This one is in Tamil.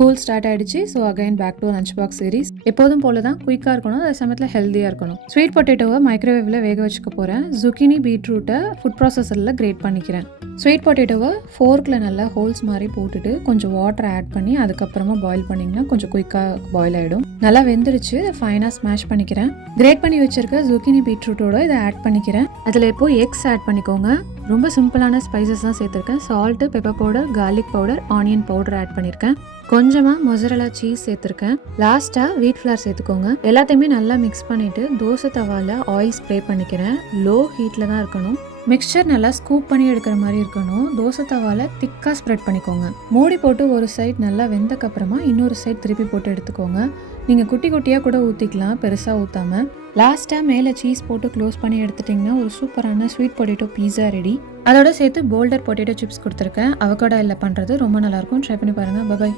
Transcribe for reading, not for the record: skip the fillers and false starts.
ஸ்கூல் ஸ்டார்ட் ஆயிடுச்சு. So again back to lunch box series. எப்போதும் போல தான் குயிக்காக இருக்கணும், அதே சமயத்தில் ஹெல்த்தியாக இருக்கணும். ஸ்வீட் பொட்டேட்டோவை மைக்ரோவேவில் வேக வச்சுக்க போகிறேன். zucchini பீட்ரூட்டை ஃபுட் ப்ராசஸரில் கிரேட் பண்ணிக்கிறேன். ஸ்வீட் பொட்டேட்டோவை ஃபோர்க்கில் நல்லா ஹோல்ஸ் மாதிரி போட்டுட்டு கொஞ்சம் வாட்டர் ஆட் பண்ணி அதுக்கப்புறமா பாயில் பண்ணிங்கன்னா கொஞ்சம் குயிக்காக பாயில் ஆகிடும். நல்லா வெந்துருச்சு. இதை ஃபைனாக ஸ்மாஷ் பண்ணிக்கிறேன். கிரேட் பண்ணி வச்சிருக்க zucchini பீட்ரூட்டோட இதை ஆட் பண்ணிக்கிறேன். அதில் இப்போ எக்ஸ் ஆட் பண்ணிக்கோங்க. ரொம்ப சிம்பிளான ஸ்பைசஸ் தான் சேர்த்துருக்கேன். Salt, pepper powder, garlic powder, onion powder add பண்ணியிருக்கேன். கொஞ்சமாக மொசரலா சீஸ் சேர்த்துருக்கேன். லாஸ்ட்டாக வீட் ஃப்ளார் சேர்த்துக்கோங்க. எல்லாத்தையுமே நல்லா மிக்ஸ் பண்ணிவிட்டு தோசை தவாவில் ஆயில் ஸ்ப்ரே பண்ணிக்கிறேன். லோ ஹீட்டில் தான் இருக்கணும். மிக்சர் நல்லா ஸ்கூப் பண்ணி எடுக்கிற மாதிரி இருக்கணும். தோசை தவாவில் திக்காக ஸ்ப்ரெட் பண்ணிக்கோங்க. மூடி போட்டு ஒரு சைட் நல்லா வெந்தக்கப்புறமா இன்னொரு சைட் திருப்பி போட்டு எடுத்துக்கோங்க. நீங்கள் குட்டி குட்டியாக கூட ஊற்றிக்கலாம், பெருசாக ஊற்றாமல். லாஸ்ட்டாக மேலே சீஸ் போட்டு க்ளோஸ் பண்ணி எடுத்துட்டிங்கன்னா ஒரு சூப்பரான ஸ்வீட் பொட்டேட்டோ பீஸா ரெடி. அதோட சேர்த்து போல்டர் பொட்டேட்டோ சிப்ஸ் கொடுத்துருக்கேன். அவகோடா இல்லை பண்ணுறது ரொம்ப நல்லாயிருக்கும். ட்ரை பண்ணி பாருங்கள். பை.